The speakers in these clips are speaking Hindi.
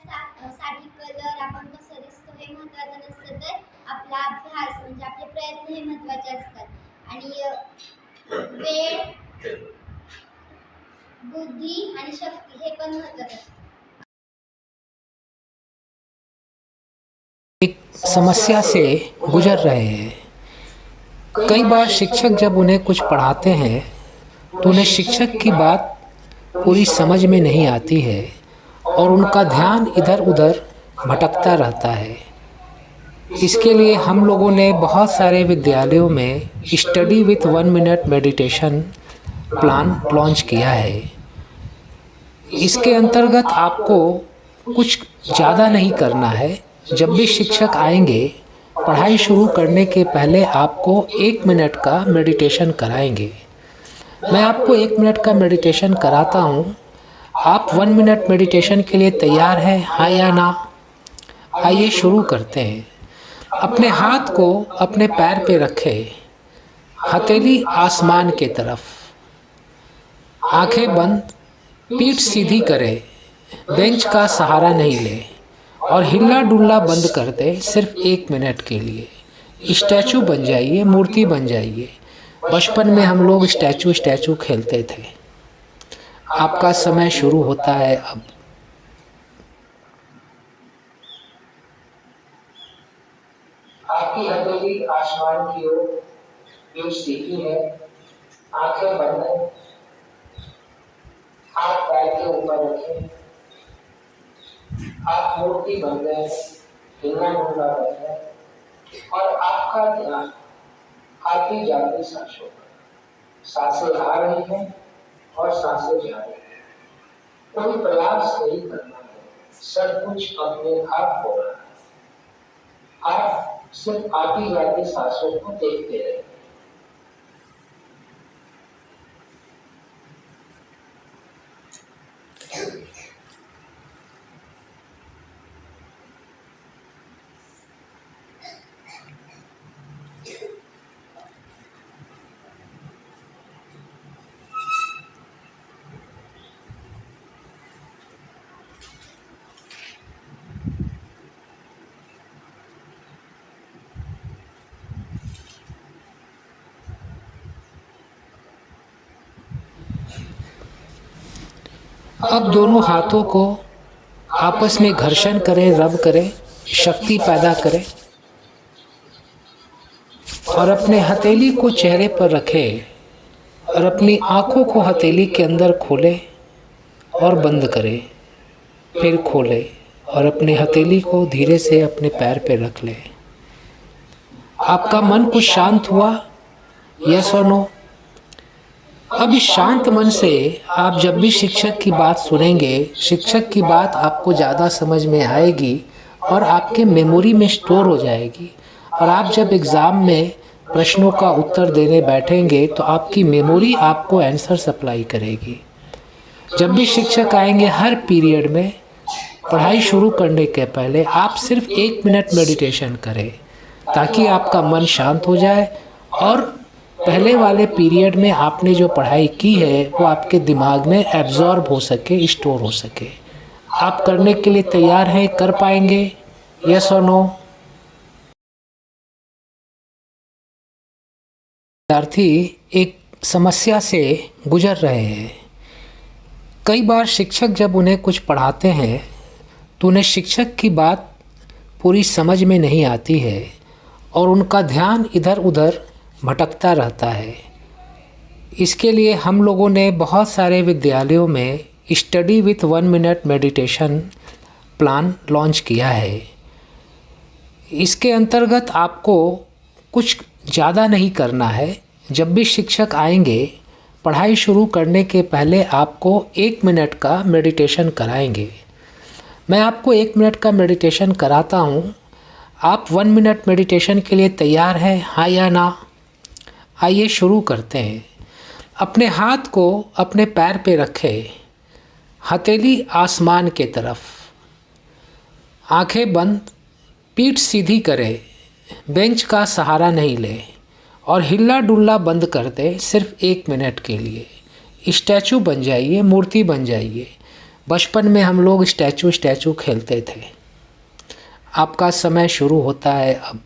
साठी कलर आपण कसं दिसतो हे महत्त्वाचं नसतं, तर आपला अभ्यास म्हणजे आपले प्रयत्न हे महत्त्वाचे असतात. आणि वेळ, बुद्धी आणि शक्ती हे पण महत्त्वाचं असतं. एक समस्या से गुजर रहे हैं। कई बार शिक्षक जब उन्हें कुछ पढ़ाते हैं तो उन्हें शिक्षक की बात पूरी समझ में नहीं आती है और उनका ध्यान इधर उधर भटकता रहता है। इसके लिए हम लोगों ने बहुत सारे विद्यालयों में study with 1 minute meditation plan launch किया है। इसके अंतर्गत आपको कुछ ज़्यादा नहीं करना है। जब भी शिक्षक आएंगे पढ़ाई शुरू करने के पहले आपको 1 मिनट का मेडिटेशन कराएंगे। मैं आपको 1 मिनट का मेडिटेशन कराता हूँ। आप 1 मिनट मेडिटेशन के लिए तैयार हैं, हाँ या ना? आइए शुरू करते हैं। अपने हाथ को अपने पैर पे रखें, हथेली आसमान के तरफ, आंखें बंद, पीठ सीधी करें, बेंच का सहारा नहीं लें और हिलना डुलना बंद कर दें सिर्फ 1 मिनट के लिए। स्टैचू बन जाइए, मूर्ति बन जाइए। बचपन में हम लोग स्टैचू खेलते थे। आपका समय शुरू होता है अब। आपकी हथेली आसमान की ओर, पीठ सीधी है, आंखें बंद है, हाथ पैर के ऊपर रखें। आप मूर्ति बन गए, हिलना डुलना बन गए और आपका ध्यान आती जाती सांसों पर। सांसें आ रही हैं और सांसें जा रही हैं। कोई प्रयास नहीं करना है, सब कुछ अपने आप हो रहा है। आप सिर्फ आती जाती सांसों को देखते रहे। अब दोनों हाथों को आपस में घर्षण करें, रब करें, शक्ति पैदा करें और अपने हथेली को चेहरे पर रखें और अपनी आंखों को हथेली के अंदर खोलें और बंद करें, फिर खोलें और अपने हथेली को धीरे से अपने पैर पे रख लें। आपका मन कुछ शांत हुआ? यस और नो? अब इस शांत मन से आप जब भी शिक्षक की बात सुनेंगे, शिक्षक की बात आपको ज़्यादा समझ में आएगी और आपके मेमोरी में स्टोर हो जाएगी। और आप जब एग्ज़ाम में प्रश्नों का उत्तर देने बैठेंगे तो आपकी मेमोरी आपको आंसर सप्लाई करेगी। जब भी शिक्षक आएंगे हर पीरियड में पढ़ाई शुरू करने के पहले आप सिर्फ 1 मिनट मेडिटेशन करें ताकि आपका मन शांत हो जाए और पहले वाले पीरियड में आपने जो पढ़ाई की है वो आपके दिमाग में एब्जॉर्ब हो सके, स्टोर हो सके। आप करने के लिए तैयार हैं? कर पाएंगे? यस और नो? विद्यार्थी एक समस्या से गुजर रहे हैं। कई बार शिक्षक जब उन्हें कुछ पढ़ाते हैं तो उन्हें शिक्षक की बात पूरी समझ में नहीं आती है और उनका ध्यान इधर उधर भटकता रहता है। इसके लिए हम लोगों ने बहुत सारे विद्यालयों में study with 1 minute meditation plan launch किया है। इसके अंतर्गत आपको कुछ ज़्यादा नहीं करना है। जब भी शिक्षक आएंगे पढ़ाई शुरू करने के पहले आपको 1 मिनट का मेडिटेशन कराएंगे। मैं आपको 1 मिनट का मेडिटेशन कराता हूँ। आप 1 मिनट मेडिटेशन के लिए तैयार हैं, हाँ या ना? आइए शुरू करते हैं। अपने हाथ को अपने पैर पे रखें, हथेली आसमान के तरफ, आंखें बंद, पीठ सीधी करें, बेंच का सहारा नहीं लें और हिलना डुलना बंद कर दें सिर्फ 1 मिनट के लिए। स्टैचू बन जाइए, मूर्ति बन जाइए। बचपन में हम लोग स्टैचू स्टैचू खेलते थे। आपका समय शुरू होता है अब।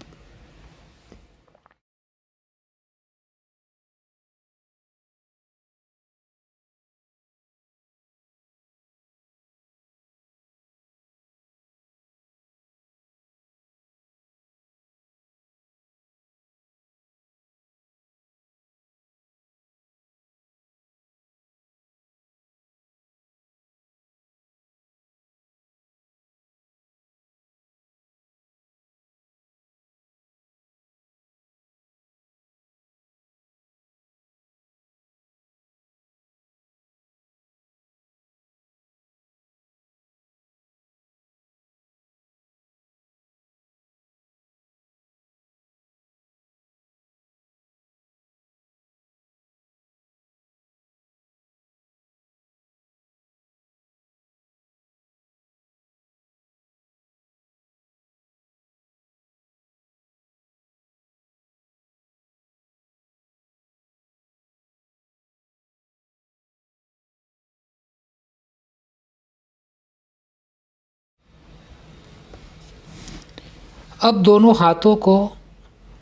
अब दोनों हाथों को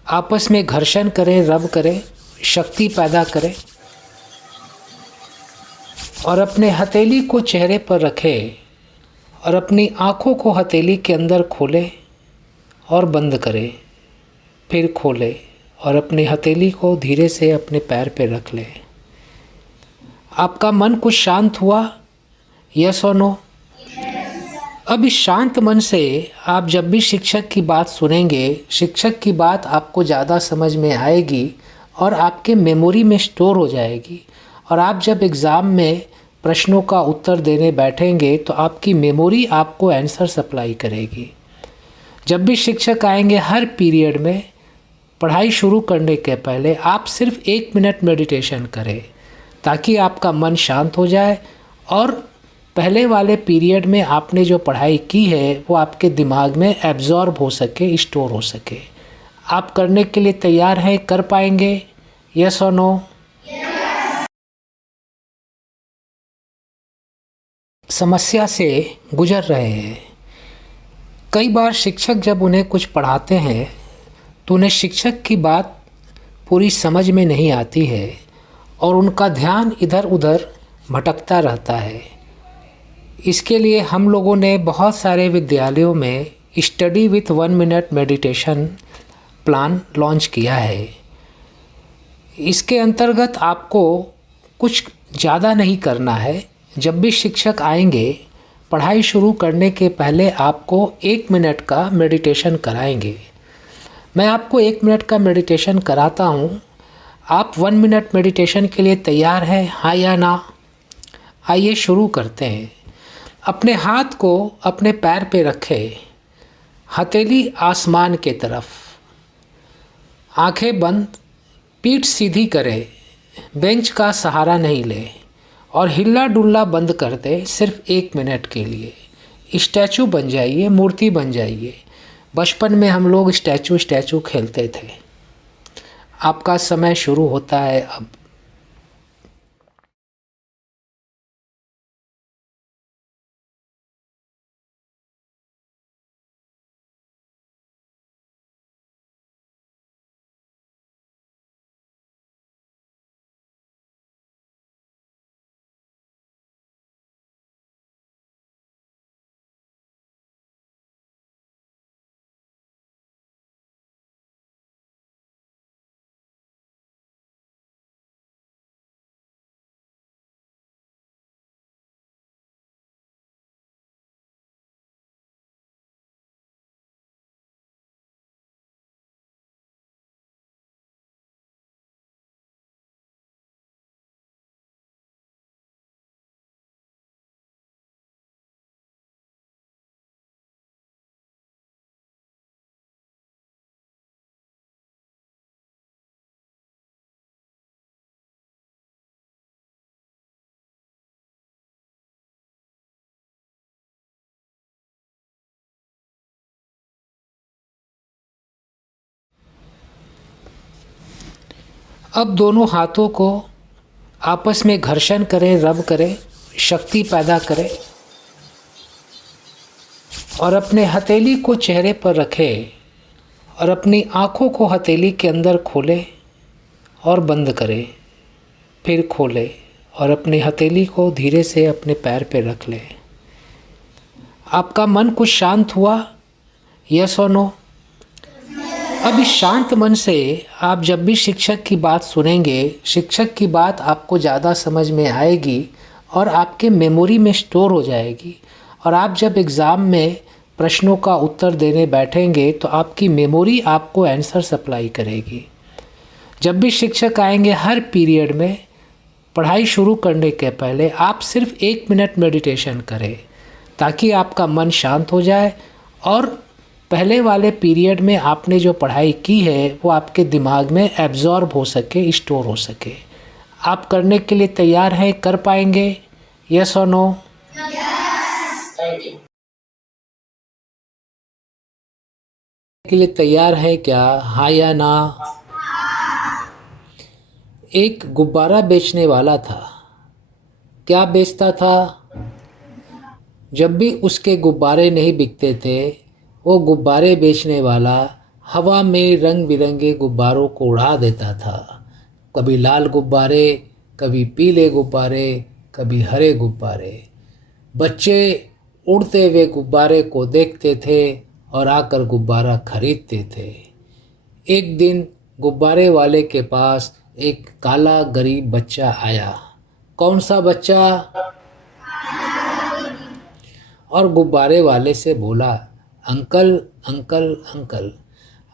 आपस में घर्षण करें, रब करें, शक्ति पैदा करें और अपने हथेली को चेहरे पर रखें और अपनी आँखों को हथेली के अंदर खोलें और बंद करें, फिर खोलें और अपनी हथेली को धीरे से अपने पैर पे रख लें। आपका मन कुछ शांत हुआ? यस और नो? अब इस शांत मन से आप जब भी शिक्षक की बात सुनेंगे, शिक्षक की बात आपको ज़्यादा समझ में आएगी और आपके मेमोरी में स्टोर हो जाएगी। और आप जब एग्ज़ाम में प्रश्नों का उत्तर देने बैठेंगे तो आपकी मेमोरी आपको आंसर सप्लाई करेगी। जब भी शिक्षक आएंगे हर पीरियड में, पढ़ाई शुरू करने के पहले आप सिर्फ 1 मिनट मेडिटेशन करें ताकि आपका मन शांत हो जाए और पहले वाले पीरियड में आपने जो पढ़ाई की है वो आपके दिमाग में एब्जॉर्ब हो सके, स्टोर हो सके। आप करने के लिए तैयार हैं? कर पाएंगे? यस और नो? समस्या से गुजर रहे हैं। कई बार शिक्षक जब उन्हें कुछ पढ़ाते हैं तो उन्हें शिक्षक की बात पूरी समझ में नहीं आती है और उनका ध्यान इधर उधर भटकता रहता है। इसके लिए हम लोगों ने बहुत सारे विद्यालयों में study with 1 minute meditation plan launch किया है। इसके अंतर्गत आपको कुछ ज़्यादा नहीं करना है। जब भी शिक्षक आएंगे, पढ़ाई शुरू करने के पहले आपको 1 मिनट का मेडिटेशन कराएंगे। मैं आपको 1 मिनट का मेडिटेशन कराता हूँ। आप 1 मिनट मेडिटेशन के लिए तैयार हैं? हाँ या ना? आइए शुरू करते हैं। अपने हाथ को अपने पैर पे रखें, हथेली आसमान के तरफ, आंखें बंद, पीठ सीधी करें, बेंच का सहारा नहीं लें और हिल्ला डुल्ला बंद कर दें सिर्फ 1 मिनट के लिए। स्टैचू बन जाइए, मूर्ति बन जाइए। बचपन में हम लोग स्टैचू स्टैचू खेलते थे। आपका समय शुरू होता है अब। अब दोनों हाथों को आपस में घर्षण करें, रब करें, शक्ति पैदा करें और अपने हथेली को चेहरे पर रखें और अपनी आँखों को हथेली के अंदर खोलें और बंद करें, फिर खोलें और अपनी हथेली को धीरे से अपने पैर पे रख लें। आपका मन कुछ शांत हुआ? यस और नो? अब इस शांत मन से आप जब भी शिक्षक की बात सुनेंगे, शिक्षक की बात आपको ज़्यादा समझ में आएगी और आपके मेमोरी में स्टोर हो जाएगी। और आप जब एग्ज़ाम में प्रश्नों का उत्तर देने बैठेंगे तो आपकी मेमोरी आपको आंसर सप्लाई करेगी। जब भी शिक्षक आएंगे हर पीरियड में, पढ़ाई शुरू करने के पहले आप सिर्फ 1 मिनट मेडिटेशन करें ताकि आपका मन शांत हो जाए और पहले वाले पीरियड में आपने जो पढ़ाई की है वो आपके दिमाग में एब्जॉर्ब हो सके, स्टोर हो सके। आप करने के लिए तैयार हैं? कर पाएंगे? यस और नो? के लिए तैयार है क्या? हाँ या ना? एक गुब्बारा बेचने वाला था। क्या बेचता था? जब भी उसके गुब्बारे नहीं बिकते थे, वो गुब्बारे बेचने वाला हवा में रंग बिरंगे गुब्बारों को उड़ा देता था। कभी लाल गुब्बारे, कभी पीले गुब्बारे, कभी हरे गुब्बारे। बच्चे उड़ते हुए गुब्बारे को देखते थे और आकर गुब्बारा खरीदते थे। एक दिन गुब्बारे वाले के पास एक काला गरीब बच्चा आया। कौन सा बच्चा? और गुब्बारे वाले से बोला, अंकल अंकल अंकल,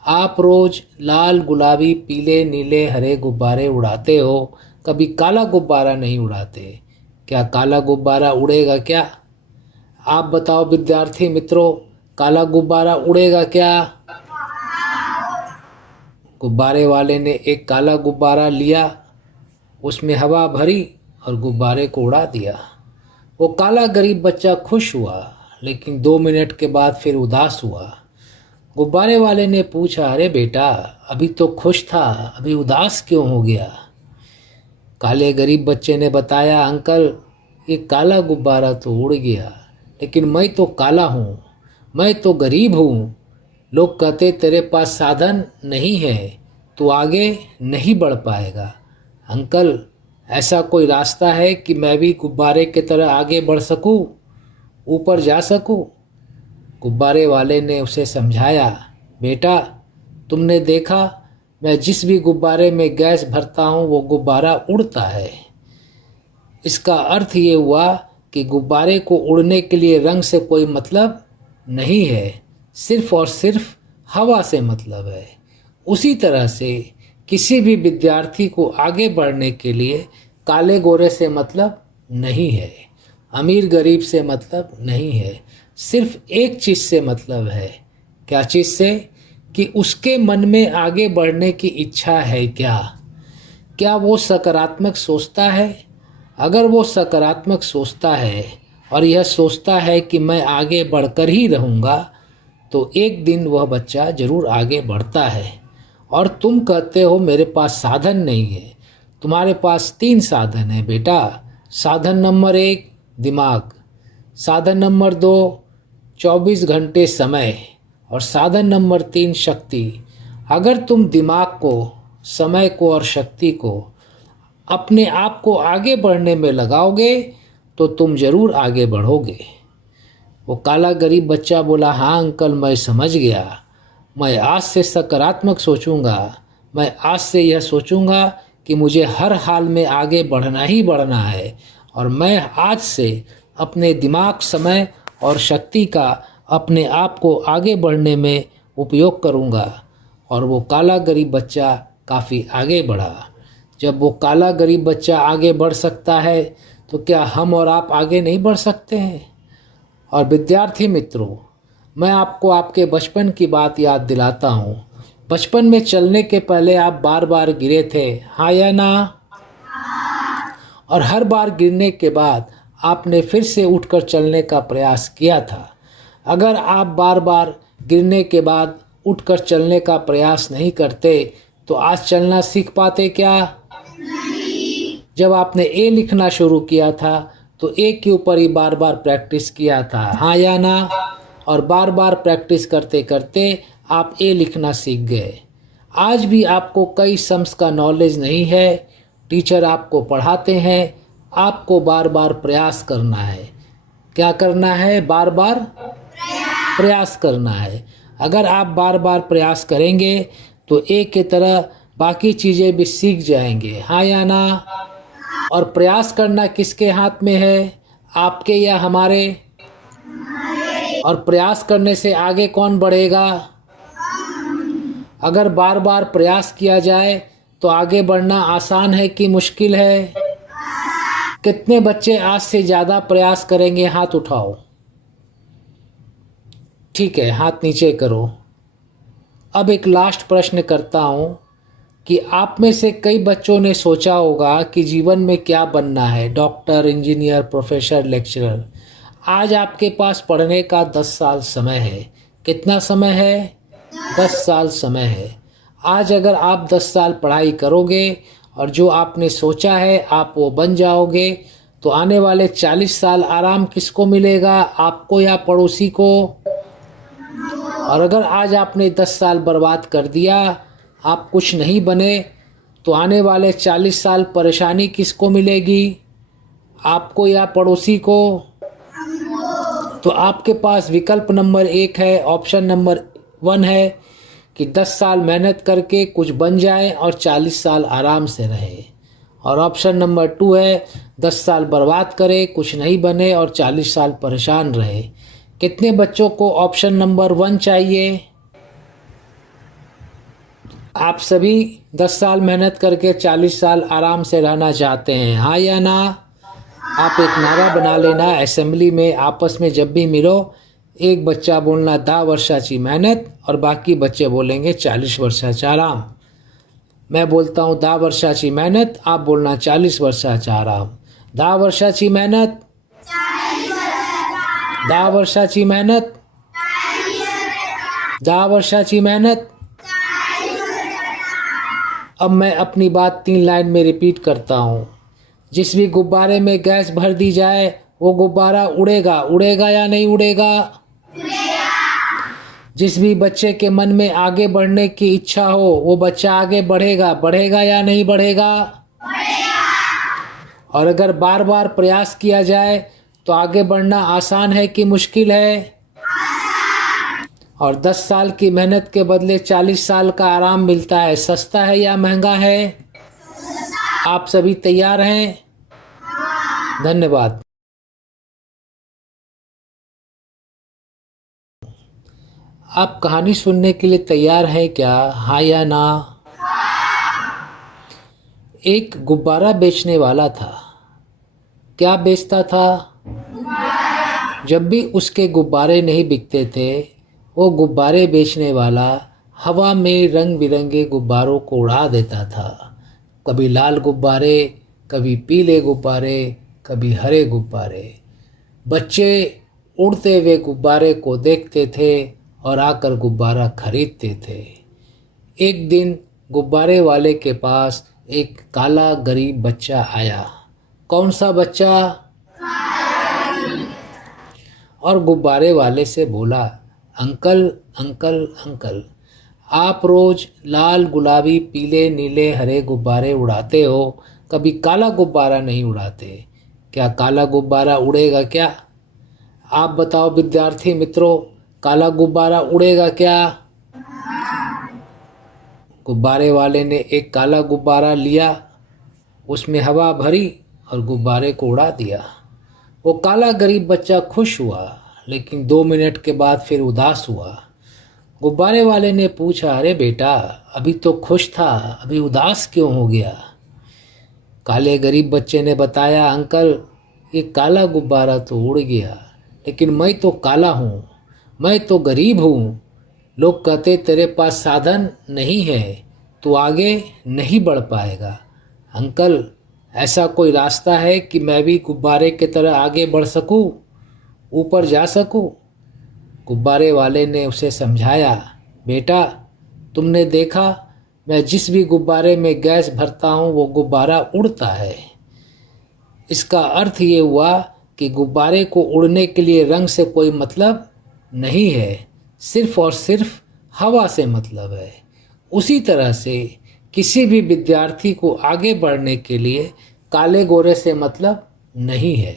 आप रोज़ लाल गुलाबी पीले नीले हरे गुब्बारे उड़ाते हो, कभी काला गुब्बारा नहीं उड़ाते। क्या काला गुब्बारा उड़ेगा क्या? आप बताओ विद्यार्थी मित्रों, काला गुब्बारा उड़ेगा क्या? गुब्बारे वाले ने एक काला गुब्बारा लिया, उसमें हवा भरी और गुब्बारे को उड़ा दिया। वो काला गरीब बच्चा खुश हुआ, लेकिन 2 मिनट के बाद फिर उदास हुआ। गुब्बारे वाले ने पूछा, अरे बेटा, अभी तो खुश था, अभी उदास क्यों हो गया? काले गरीब बच्चे ने बताया, अंकल ये काला गुब्बारा तो उड़ गया, लेकिन मैं तो काला हूँ, मैं तो गरीब हूँ। लोग कहते तेरे पास साधन नहीं है, तू आगे नहीं बढ़ पाएगा। अंकल, ऐसा कोई रास्ता है कि मैं भी गुब्बारे की तरह आगे बढ़ सकूं, ऊपर जा सकूं? गुब्बारे वाले ने उसे समझाया, बेटा तुमने देखा, मैं जिस भी गुब्बारे में गैस भरता हूं वो गुब्बारा उड़ता है। इसका अर्थ ये हुआ कि गुब्बारे को उड़ने के लिए रंग से कोई मतलब नहीं है, सिर्फ और सिर्फ हवा से मतलब है। उसी तरह से किसी भी विद्यार्थी को आगे बढ़ने के लिए काले गोरे से मतलब नहीं है, अमीर गरीब से मतलब नहीं है, सिर्फ एक चीज़ से मतलब है। क्या चीज़ से? कि उसके मन में आगे बढ़ने की इच्छा है क्या? क्या वो सकारात्मक सोचता है? अगर वो सकारात्मक सोचता है और यह सोचता है कि मैं आगे बढ़कर ही रहूँगा, तो एक दिन वह बच्चा ज़रूर आगे बढ़ता है। और तुम कहते हो मेरे पास साधन नहीं है। तुम्हारे पास 3 साधन है बेटा। साधन नंबर 1 दिमाग, साधन नंबर 2 24 घंटे समय और साधन नंबर 3 शक्ति। अगर तुम दिमाग को, समय को और शक्ति को अपने आप को आगे बढ़ने में लगाओगे तो तुम ज़रूर आगे बढ़ोगे। वो काला गरीब बच्चा बोला, हाँ अंकल, मैं समझ गया। मैं आज से सकारात्मक सोचूंगा। मैं आज से यह सोचूंगा कि मुझे हर हाल में आगे बढ़ना ही बढ़ना है और मैं आज से अपने दिमाग, समय और शक्ति का अपने आप को आगे बढ़ने में उपयोग करूंगा। और वो काला गरीब बच्चा काफ़ी आगे बढ़ा। जब वो काला गरीब बच्चा आगे बढ़ सकता है तो क्या हम और आप आगे नहीं बढ़ सकते हैं? और विद्यार्थी मित्रों, मैं आपको आपके बचपन की बात याद दिलाता हूँ। बचपन में चलने के पहले आप बार बार गिरे थे, हाँ या ना? और हर बार गिरने के बाद आपने फिर से उठकर चलने का प्रयास किया था। अगर आप बार बार गिरने के बाद उठकर चलने का प्रयास नहीं करते तो आज चलना सीख पाते क्या? नहीं। जब आपने ए लिखना शुरू किया था तो ए के ऊपर ही बार बार प्रैक्टिस किया था, हाँ या ना? और बार बार प्रैक्टिस करते करते आप ए लिखना सीख गए। आज भी आपको कई सम्स का नॉलेज नहीं है, टीचर आपको पढ़ाते हैं, आपको बार बार प्रयास करना है। क्या करना है? बार बार प्रयास करना है। अगर आप बार बार प्रयास करेंगे तो एक की तरह बाकी चीज़ें भी सीख जाएंगे, हाँ या ना? और प्रयास करना किसके हाथ में है, आपके या हमारे? और प्रयास करने से आगे कौन बढ़ेगा? अगर बार बार प्रयास किया जाए तो आगे बढ़ना आसान है कि मुश्किल है? कितने बच्चे आज से ज़्यादा प्रयास करेंगे? हाथ उठाओ। ठीक है, हाथ नीचे करो। अब एक लास्ट प्रश्न करता हूँ कि आप में से कई बच्चों ने सोचा होगा कि जीवन में क्या बनना है, डॉक्टर, इंजीनियर, प्रोफेसर, लेक्चरर। आज आपके पास पढ़ने का 10 साल समय है। कितना समय है? 10 साल समय है। आज अगर आप 10 साल पढ़ाई करोगे और जो आपने सोचा है आप वो बन जाओगे, तो आने वाले 40 साल आराम किसको मिलेगा, आपको या पड़ोसी को? और अगर आज आपने 10 साल बर्बाद कर दिया, आप कुछ नहीं बने, तो आने वाले 40 साल परेशानी किसको मिलेगी, आपको या पड़ोसी को? तो आपके पास विकल्प नंबर 1 है, ऑप्शन नंबर 1 है कि 10 साल मेहनत करके कुछ बन जाए और 40 साल आराम से रहे। और ऑप्शन नंबर 2 है 10 साल बर्बाद करे, कुछ नहीं बने और 40 साल परेशान रहे। कितने बच्चों को ऑप्शन नंबर 1 चाहिए? आप सभी 10 साल मेहनत करके 40 साल आराम से रहना चाहते हैं, हाँ या ना? आप एक नारा बना लेना, असेंबली में आपस में जब भी मिलो, एक बच्चा बोलना 10 वर्षाची मेहनत और बाकी बच्चे बोलेंगे 40 वर्षाचा आराम। मैं बोलता हूँ 10 वर्षाची मेहनत, आप बोलना 40 वर्षाचा आराम। 10 वर्षाची मेहनत, 10 वर्षाची मेहनत, 10 वर्षाची मेहनत। अब मैं अपनी बात 3 लाइन में रिपीट करता हूँ। जिस भी गुब्बारे में गैस भर दी जाए वो गुब्बारा उड़ेगा, उड़ेगा या नहीं उड़ेगा? जिस भी बच्चे के मन में आगे बढ़ने की इच्छा हो वो बच्चा आगे बढ़ेगा, बढ़ेगा या नहीं बढ़ेगा? और अगर बार बार प्रयास किया जाए तो आगे बढ़ना आसान है कि मुश्किल है? और 10 साल की मेहनत के बदले 40 साल का आराम मिलता है, सस्ता है या महंगा है? आप सभी तैयार हैं? धन्यवाद। आप कहानी सुनने के लिए तैयार हैं क्या, हाँ या ना? एक गुब्बारा बेचने वाला था। क्या बेचता था? जब भी उसके गुब्बारे नहीं बिकते थे, वो गुब्बारे बेचने वाला हवा में रंग बिरंगे गुब्बारों को उड़ा देता था। कभी लाल गुब्बारे, कभी पीले गुब्बारे, कभी हरे गुब्बारे। बच्चे उड़ते हुए गुब्बारे को देखते थे और आकर गुब्बारा खरीदते थे। एक दिन गुब्बारे वाले के पास एक काला गरीब बच्चा आया। कौन सा बच्चा? और गुब्बारे वाले से बोला, अंकल अंकल अंकल, आप रोज़ लाल, गुलाबी, पीले, नीले, हरे गुब्बारे उड़ाते हो, कभी काला गुब्बारा नहीं उड़ाते। क्या काला गुब्बारा उड़ेगा क्या? आप बताओ विद्यार्थी मित्रों, काला गुब्बारा उड़ेगा क्या? गुब्बारे वाले ने एक काला गुब्बारा लिया, उसमें हवा भरी और गुब्बारे को उड़ा दिया। वो काला गरीब बच्चा खुश हुआ, लेकिन 2 मिनट के बाद फिर उदास हुआ। गुब्बारे वाले ने पूछा, अरे बेटा, अभी तो खुश था, अभी उदास क्यों हो गया? काले गरीब बच्चे ने बताया, अंकल ये काला गुब्बारा तो उड़ गया, लेकिन मैं तो काला हूँ, मैं तो गरीब हूँ। लोग कहते तेरे पास साधन नहीं है, तू आगे नहीं बढ़ पाएगा। अंकल, ऐसा कोई रास्ता है कि मैं भी गुब्बारे की तरह आगे बढ़ सकूँ, ऊपर जा सकूँ? गुब्बारे वाले ने उसे समझाया, बेटा तुमने देखा, मैं जिस भी गुब्बारे में गैस भरता हूँ वो गुब्बारा उड़ता है। इसका अर्थ ये हुआ कि गुब्बारे को उड़ने के लिए रंग से कोई मतलब नहीं है, सिर्फ और सिर्फ हवा से मतलब है। उसी तरह से किसी भी विद्यार्थी को आगे बढ़ने के लिए काले गोरे से मतलब नहीं है,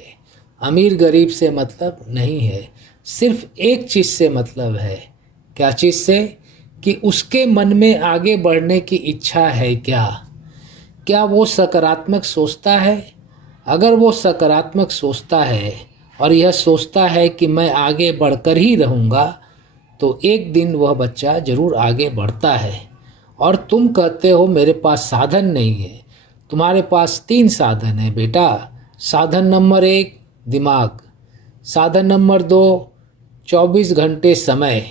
अमीर गरीब से मतलब नहीं है। सिर्फ एक चीज़ से मतलब है। क्या चीज़ से? कि उसके मन में आगे बढ़ने की इच्छा है क्या वो सकारात्मक सोचता है? अगर वो सकारात्मक सोचता है और यह सोचता है कि मैं आगे बढ़कर ही रहूँगा, तो एक दिन वह बच्चा ज़रूर आगे बढ़ता है। और तुम कहते हो मेरे पास साधन नहीं है। तुम्हारे पास 3 साधन है बेटा। साधन नंबर 1 दिमाग, साधन नंबर 2 24 घंटे समय,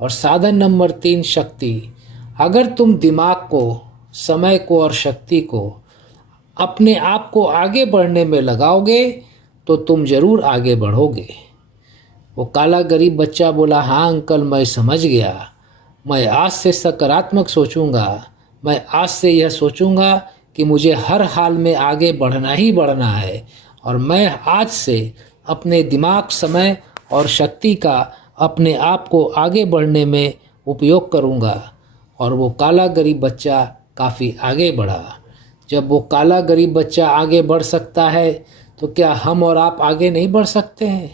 और साधन नंबर 3 शक्ति। अगर तुम दिमाग को, समय को और शक्ति को अपने आप को आगे बढ़ने में लगाओगे तो तुम ज़रूर आगे बढ़ोगे। वो काला गरीब बच्चा बोला, हाँ अंकल मैं समझ गया। मैं आज से सकारात्मक सोचूंगा। मैं आज से यह सोचूंगा कि मुझे हर हाल में आगे बढ़ना ही बढ़ना है, और मैं आज से अपने दिमाग, समय और शक्ति का अपने आप को आगे बढ़ने में उपयोग करूंगा। और वो काला गरीब बच्चा काफ़ी आगे बढ़ा। जब वो काला गरीब बच्चा आगे बढ़ सकता है तो क्या हम और आप आगे नहीं बढ़ सकते हैं?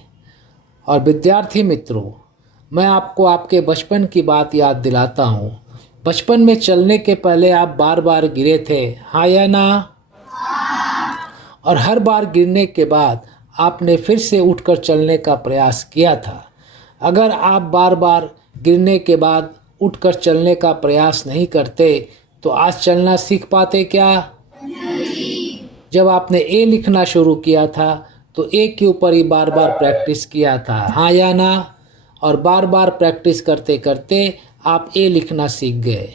और विद्यार्थी मित्रों, मैं आपको आपके बचपन की बात याद दिलाता हूँ। बचपन में चलने के पहले आप बार बार गिरे थे, हाँ या ना? और हर बार गिरने के बाद आपने फिर से उठकर चलने का प्रयास किया था। अगर आप बार बार गिरने के बाद उठकर चलने का प्रयास नहीं करते तो आज चलना सीख पाते क्या? जब आपने ए लिखना शुरू किया था तो ए के ऊपर ही बार बार प्रैक्टिस किया था, हाँ या ना? और बार बार प्रैक्टिस करते करते आप ए लिखना सीख गए।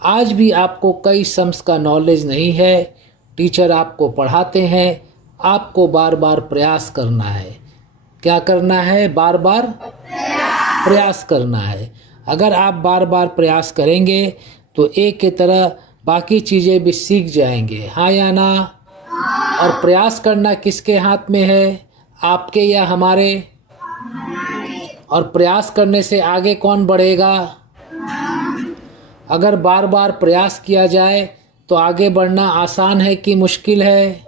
आज भी आपको कई सम्स का नॉलेज नहीं है। टीचर आपको पढ़ाते हैं, आपको बार बार प्रयास करना है। क्या करना है? बार बार प्रयास करना है। अगर आप बार बार प्रयास करेंगे तो एक की तरह बाकी चीज़ें भी सीख जाएंगे, हाँ या ना? और प्रयास करना किसके हाथ में है, आपके या हमारे? और प्रयास करने से आगे कौन बढ़ेगा? अगर बार बार प्रयास किया जाए तो आगे बढ़ना आसान है कि मुश्किल है?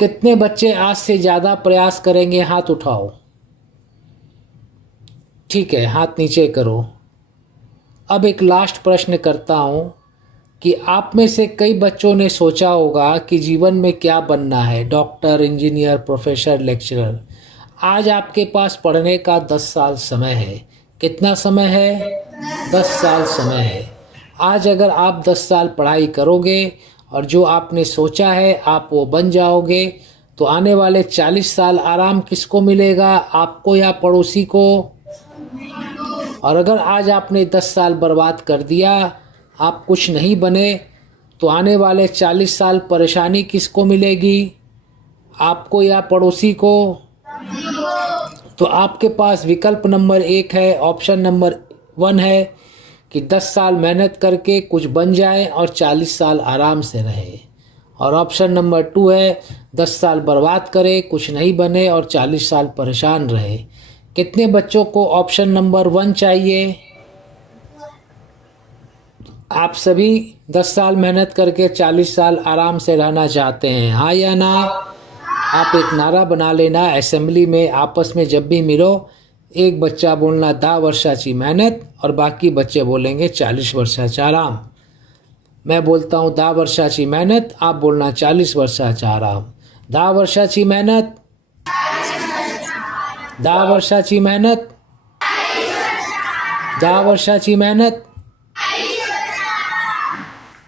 कितने बच्चे आज से ज़्यादा प्रयास करेंगे? हाथ उठाओ। ठीक है, हाथ नीचे करो। अब एक लास्ट प्रश्न करता हूँ कि आप में से कई बच्चों ने सोचा होगा कि जीवन में क्या बनना है, डॉक्टर, इंजीनियर, प्रोफेसर, लेक्चरर। आज आपके पास पढ़ने का 10 साल समय है। कितना समय है? 10 साल समय है। आज अगर आप 10 साल पढ़ाई करोगे और जो आपने सोचा है आप वो बन जाओगे, तो आने वाले 40 साल आराम किसको मिलेगा, आपको या पड़ोसी को? और अगर आज आपने 10 साल बर्बाद कर दिया, आप कुछ नहीं बने, तो आने वाले 40 साल परेशानी किसको मिलेगी, आपको या पड़ोसी को? तो आपके पास विकल्प नंबर 1 है, ऑप्शन नंबर 1 है कि 10 साल मेहनत करके कुछ बन जाए और 40 साल आराम से रहे। और ऑप्शन नंबर 2 है 10 साल बर्बाद करे, कुछ नहीं बने और 40 साल परेशान रहे। कितने बच्चों को ऑप्शन नंबर 1 चाहिए? आप सभी 10 साल मेहनत करके 40 साल आराम से रहना चाहते हैं, हाँ या ना? आप एक नारा बना लेना, असेंबली में आपस में जब भी मिलो, एक बच्चा बोलना 10 वर्षाची मेहनत और बाकी बच्चे बोलेंगे 40 वर्षाचा आराम। मैं बोलता हूँ 10 वर्षाची मेहनत, आप बोलना 40 वर्षाचा आराम। 10 वर्षाची मेहनत, 10 वर्षाची मेहनत, 10 वर्षाची मेहनत।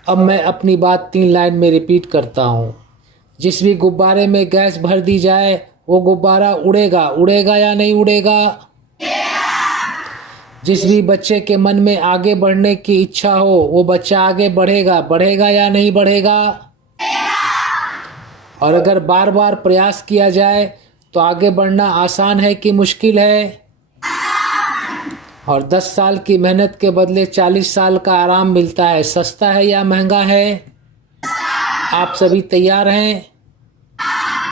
अब मैं अपनी बात 3 लाइन में रिपीट करता हूँ। जिस भी गुब्बारे में गैस भर दी जाए वो गुब्बारा उड़ेगा, उड़ेगा या नहीं उड़ेगा? जिस भी बच्चे के मन में आगे बढ़ने की इच्छा हो वो बच्चा आगे बढ़ेगा, बढ़ेगा या नहीं बढ़ेगा? और अगर बार बार प्रयास किया जाए तो आगे बढ़ना आसान है कि मुश्किल है? और 10 साल की मेहनत के बदले 40 साल का आराम मिलता है, सस्ता है या महंगा है? आप सभी तैयार हैं?